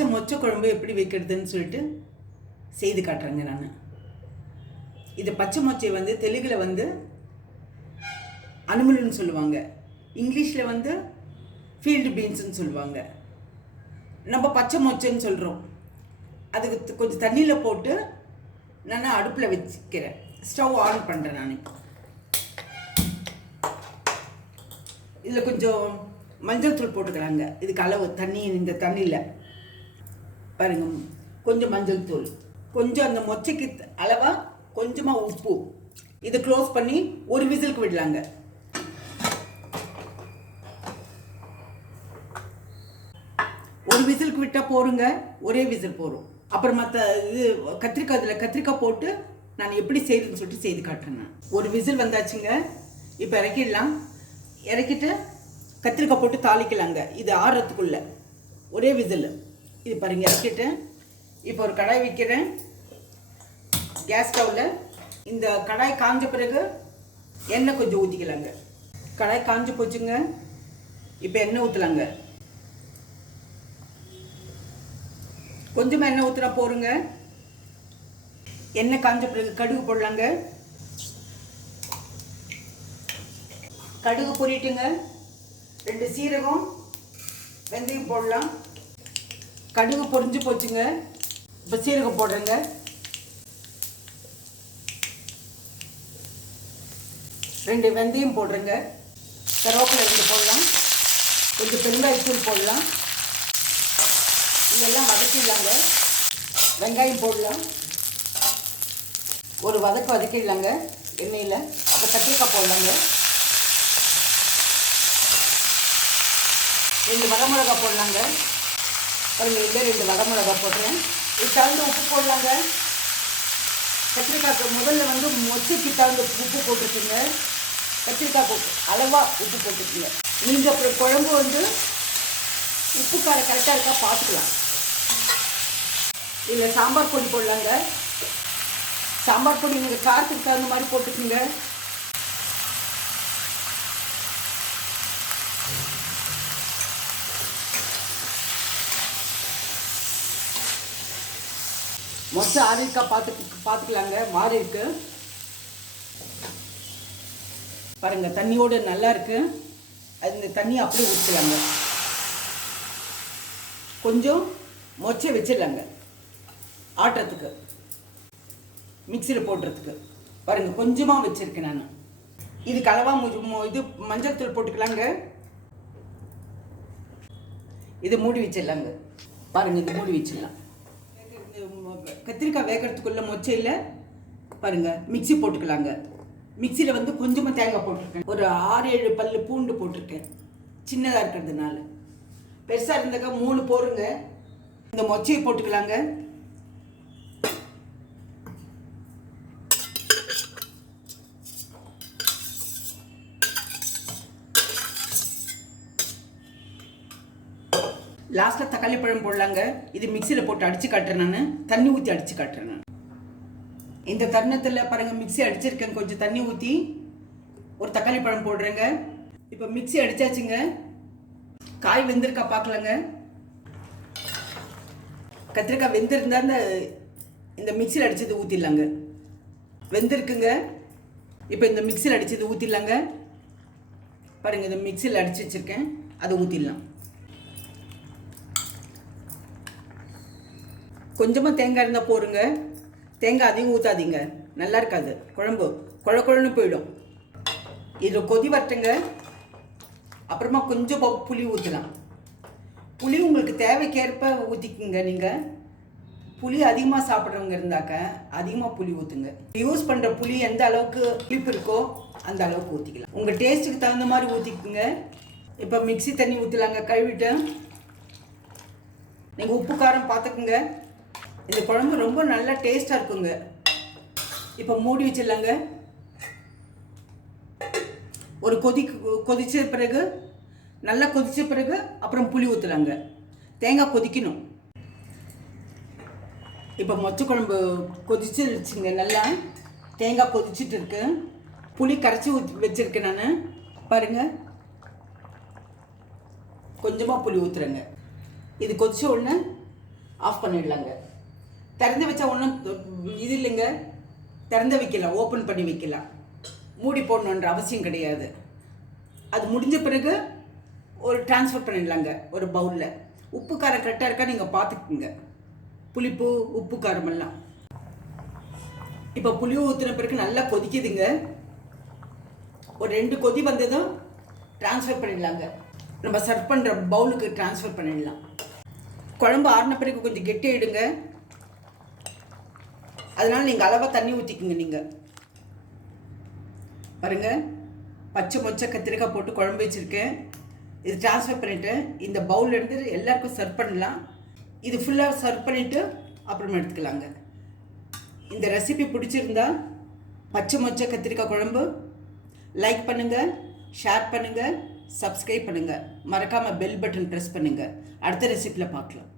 பச்சை மொச்சை குழம்பு எப்படி வைக்கிறதுன்னு சொல்லிட்டு செய்து காட்டுறேங்க நான். இது பச்சை மொச்சை வந்து தெலுங்கில் வந்து அனுமலுன்னு சொல்லுவாங்க, இங்கிலீஷில் வந்து ஃபீல்டு பீன்ஸுன்னு சொல்லுவாங்க. நம்ம பச்சை மொச்சைன்னு சொல்கிறோம். அதுக்கு கொஞ்சம் தண்ணியில் போட்டு நான் அடுப்பில் வச்சுக்கிறேன். ஸ்டவ் ஆன் பண்ணுறேன் நான். இதில் கொஞ்சம் மஞ்சள் தூள் போட்டுக்கிறாங்க. இதுக்கு அளவு தண்ணி, இந்த தண்ணியில் பாருங்க, கொஞ்சம் மஞ்சள் தூள், கொஞ்சம் அந்த மொச்சைக்கு அளவாக கொஞ்சமாக உப்பு. இதை க்ளோஸ் பண்ணி ஒரு விசிலுக்கு விடலாங்க. ஒரு விசிலுக்கு விட்டால் போருங்க, ஒரே விசில் போகும். அப்புறம் மற்ற இது கத்திரிக்காய், இதில் கத்திரிக்காய் போட்டு நான் எப்படி செய்யுதுன்னு சொல்லிட்டு செய்து காட்டுறேன். ஒரு விசில் வந்தாச்சுங்க. இப்போ இறக்கிடலாம். இறக்கிட்டு கத்திரிக்காய் போட்டு தாளிக்கலாங்க. இது ஆறுறதுக்குள்ளே ஒரே விசில். இது பாருங்க, இறக்கிட்டு இப்போ ஒரு கடாய் வைக்கிறேன் கேஸ் ஸ்டவ்வில். இந்த கடாய் காஞ்ச பிறகு எண்ணெய் கொஞ்சம் ஊற்றிக்கலாங்க. கடாய் காஞ்சு போச்சுங்க. இப்போ எண்ணெய் ஊற்றலாங்க. கொஞ்சமாக எண்ணெய் ஊற்றுனா போருங்க. எண்ணெய் காஞ்ச பிறகு கடுகு போடலாங்க. கடுகு பொரிட்டுங்க. 2 சீரகம், வெந்தயம் போடலாம். கடுகு பொரிஞ்சு போச்சுங்க. இப்போ சீரகம் போடுறேங்க. 2 வெந்தயம் போடுறேங்க. கருவேப்பிலை 2 போடலாம். கொஞ்சம் பெருங்காயத்தூள் போடலாம். இதெல்லாம் வதக்கிடலாங்க. வெங்காயம் போடலாம். ஒரு வதக்கிடலாங்க எண்ணெயில். அப்போ கத்திரிக்காய் போடலாங்க. 2 வரமிளகா போடலாங்க. பாருங்கள், இதில் 2 வரமிளகா போடுறேன். இது தகுந்த உப்பு போடலாங்க. கத்திரிக்காய்க்கு முதல்ல வந்து மொச்சைக்கு தகுந்த உப்பு போட்டுருக்குங்க. கத்திரிக்காய்க்கு அளவாக உப்பு போட்டுருக்குங்க. நீங்கள் அப்புறம் குழம்பு வந்து உப்பு காரம் கரெக்டாக இருக்கா பார்த்துக்கலாம். இதில் சாம்பார் பொடி போடலாங்க. சாம்பார் பொடி நீங்கள் காரத்துக்கு தகுந்த மாதிரி போட்டுக்குங்க. மொத்தம் ஆறிக்கா பார்த்துக்கலாங்க. மாறி இருக்கு பாருங்கள், தண்ணியோடு நல்லா இருக்கு. அது இந்த தண்ணி அப்படியே ஊற்றிக்கலாங்க. கொஞ்சம் மொச்சை வச்சிடலாங்க ஆட்டுறதுக்கு, மிக்சியில் போடுறதுக்கு. பாருங்கள், கொஞ்சமாக வச்சுருக்கேன் நான். இதுக்கு அளவாக இது மஞ்சள் தூள் போட்டுக்கலாங்க. இது மூடி வச்சிடலாங்க. பாருங்கள், இது மூடி வச்சிடலாம். கத்திரிக்காய் வேகிறதுக்குள்ள மொச்சையில் பாருங்கள் மிக்சி போட்டுக்கலாங்க. மிக்சியில் வந்து கொஞ்சமாக தேங்காய் போட்டிருக்கேன். ஒரு 6-7 பல்லு பூண்டு போட்டிருக்கேன், சின்னதாக இருக்கிறதுனால. பெருசாக இருந்தாக்கா 3 போடுங்க. இந்த மொச்சையை போட்டுக்கலாங்க. லாஸ்ட்டில் தக்காளி பழம் போடலாங்க. இது மிக்சியில் போட்டு அடித்து காட்டுறேன் நான். தண்ணி ஊற்றி அடித்து காட்டுறேன் நான். இந்த தருணத்தில் பாருங்கள், மிக்சி அடிச்சிருக்கேன். கொஞ்சம் தண்ணி ஊற்றி ஒரு தக்காளி பழம் போடுறேங்க. இப்போ மிக்சி அடித்தாச்சுங்க. காய் வெந்திருக்கா பார்க்கலாங்க. கத்திரிக்காய் வெந்திருந்தா இந்த மிக்சியில் அடித்தது ஊற்றிடலாங்க. வெந்திருக்குங்க. இப்போ இந்த மிக்சியில் அடித்தது ஊற்றிடலாங்க. பாருங்கள், இந்த மிக்சியில் அடித்து வச்சுருக்கேன், அதை ஊற்றிடலாம். கொஞ்சமாக தேங்காய் இருந்தால் போடுங்க. தேங்காய் அதிகம் ஊற்றாதீங்க, நல்லா இருக்காது குழம்பு, குழன்னு போயிடும். இதில் கொதி வரட்டுங்க. அப்புறமா கொஞ்சம் புளி ஊற்றலாம். புளி உங்களுக்கு தேவைக்கேற்ப ஊற்றிக்குங்க. நீங்கள் புளி அதிகமாக சாப்பிட்றவங்க இருந்தாக்க அதிகமாக புளி ஊற்றுங்க. யூஸ் பண்ணுற புளி எந்த அளவுக்கு புளிப்பு இருக்கோ அந்த அளவுக்கு ஊற்றிக்கலாம். உங்கள் டேஸ்ட்டுக்கு தகுந்த மாதிரி ஊற்றிக்குங்க. இப்போ மிக்சி தண்ணி ஊற்றலாங்க. கழுவிட்டு நீங்கள் உப்பு காரம் பார்த்துக்குங்க. இந்த குழம்பு ரொம்ப நல்லா டேஸ்ட்டாக இருக்குங்க. இப்போ மூடி வச்சிடலாங்க. ஒரு கொதிச்ச பிறகு, நல்லா கொதிச்ச பிறகு அப்புறம் புளி ஊற்றலாங்க. தேங்காய் கொதிக்கணும். இப்போ மொச்சை குழம்பு கொதிச்சிருச்சுங்க. நல்லா தேங்காய் கொதிச்சுட்டு இருக்கு. புளி கரைச்சி வச்சுருக்கேன் நான். பாருங்கள், கொஞ்சமாக புளி ஊற்றுறேங்க. இது கொதிச்ச உடனே ஆஃப் பண்ணிடலாங்க. திறந்து வச்சா ஒன்றும் இது இல்லைங்க, திறந்து வைக்கலாம், ஓப்பன் பண்ணி வைக்கலாம், மூடி போடணுன்ற அவசியம் கிடையாது. அது முடிஞ்ச பிறகு ஒரு ட்ரான்ஸ்ஃபர் பண்ணிடலாங்க ஒரு பவுலில். உப்பு காரம் கரெக்டாக இருக்கா நீங்கள் பார்த்துக்குங்க, புளிப்பு உப்பு காரமெல்லாம். இப்போ புளி ஊற்றின பிறகு நல்லா கொதிக்குதுங்க. ஒரு 2 கொதி வந்ததும் ட்ரான்ஸ்ஃபர் பண்ணிடலாங்க. நம்ம சர்வ் பண்ணுற பவுலுக்கு ட்ரான்ஸ்ஃபர் பண்ணிடலாம். குழம்பு ஆறின பிறகு கொஞ்சம் கெட்டியாயிடுங்க, அதனால் நீங்கள் அளவாக தண்ணி ஊற்றிக்குங்க. நீங்கள் பாருங்கள், பச்சை மொச்சை கத்திரிக்காய் போட்டு குழம்பு வச்சுருக்கேன். இது ட்ரான்ஸ்ஃபர் பண்ணிவிட்டு இந்த பவுல் எடுத்து எல்லாருக்கும் சர்வ் பண்ணலாம். இது ஃபுல்லாக சர்வ் பண்ணிவிட்டு அப்புறமா எடுத்துக்கலாங்க. இந்த ரெசிபி பிடிச்சிருந்தா பச்சை மொச்சை கத்திரிக்காய் குழம்பு லைக் பண்ணுங்கள், ஷேர் பண்ணுங்கள், சப்ஸ்கிரைப் பண்ணுங்கள், மறக்காமல் பெல் பட்டன் ப்ரெஸ் பண்ணுங்கள். அடுத்த ரெசிபியில் பார்க்கலாம்.